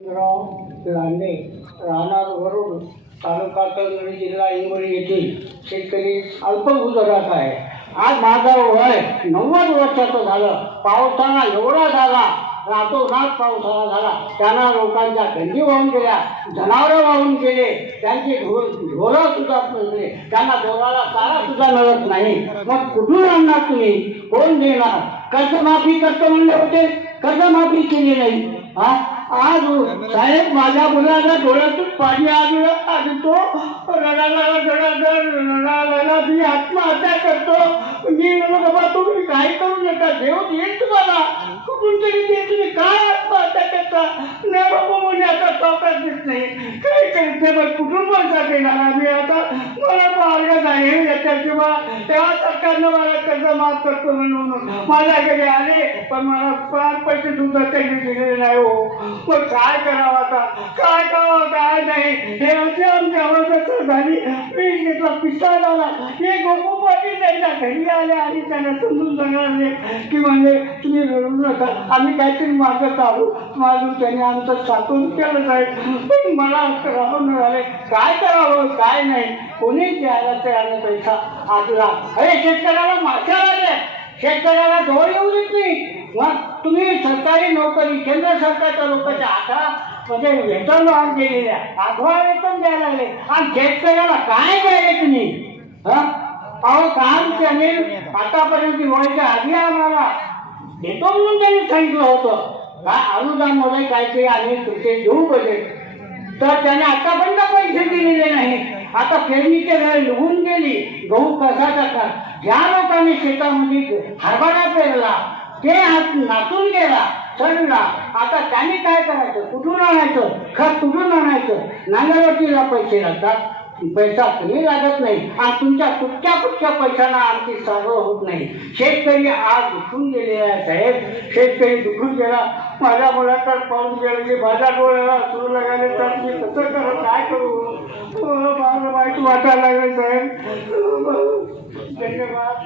राव लांडे राहणार वरुड तालुका कळमनुरी जिल्हा हिंगोली येथील शेतकरी अल्पभूधारक आहे. आज माझा वय नव्वद वर्षाचं झालं. पावसाळा एवढा झाला रातोरात पावसाळा झाला. त्यांना लोकांच्या गंजी वाहून गेल्या जनावरं वाहून गेले. त्यांचे ढोर ढोरं सुद्धा नसले त्यांना ढोराला चारा सुद्धा मिळत नाही. मग कुठून आणणार तुम्ही? कोण देणार? कर्जमाफी करतो म्हणले होते. कर्जमाफी केली नाही. हा? आज साहेब माझ्या मुलाला डोळ्यातून पाणी आलं आणि तो रडाला मी आत्महत्या करतो. मी बाबा तुम्ही काय करू नका देव देईल तुम्हाला. कुठून तरी ते तुम्ही काय आत्महत्या करता? नाही बाबा म्हणे आता टोकात देत नाही. काय करते मग कुठून पैसा देणार आम्ही आता? नाही किंवा तेव्हा सरकारनं मला कर्ज माफ करतो म्हणून माझ्याकडे आले पण मला फार पैसे सुद्धा त्यांनी दिलेले नाही हो. मग काय करावं आता? काय करावं? काय नाही? हे असे आमच्यावर झाली. मी घेतला पिस्ता झाला हे गोपू पाटील त्यांच्या घरी आले आणि त्यांना समजून सांगितले की म्हणजे तुम्ही रडू नका. आम्ही काहीतरी मार्ग काढू. माझून त्यांनी आमचं सातून केलं साहेब. पण मला राहून न झाले काय करावं? काय नाही. कोणी द्यायला तयार नाही पैसा. आजला अरे शेतकऱ्याला माश्या लागल्या. शेतकऱ्याला जवळ येऊ देत नाही. मग तुम्ही सरकारी नोकरी केंद्र सरकारच्या लोकांच्या आता म्हणजे वेतन वाढ केलेल्या आठवा वेतन द्यायला लागले. आणि शेतकऱ्याला काय द्यायला तुम्ही? अहो काम त्याने आतापर्यंत व्हायच्या आधी आम्हाला देतो म्हणून त्यांनी सांगितलं होतं. का काय अनुदानमध्ये काहीतरी आम्ही तुमचे देऊ बजेट तर त्याने आतापर्यंत पैसे दिलेले नाही? आता पेरणीचे वेळ निघून गेली. गहू कसा टाकणार? ज्या लोकांनी शेतामध्ये हरभरा पेरला. ते हात नाचून गेला. चढला आता त्यांनी काय करायचं? कुठून आणायचं? खत कुठून आणायचं? नांगरवटीला पैसे लागतात पैसा कमी लागत नाही. आणि तुमच्या कुठच्या कुठच्या पैशाला आमची सर्व होत नाही. शेतकरी आज दुखून गेले आहे साहेब. शेतकरी दुखून गेला. माझ्या तर पाहून गेलं की माझ्या डोळ्याला सुरू लागायला तर मी कसं करू? काय करू? माझं मला वाईट वाटायला लागलं साहेब. धन्यवाद.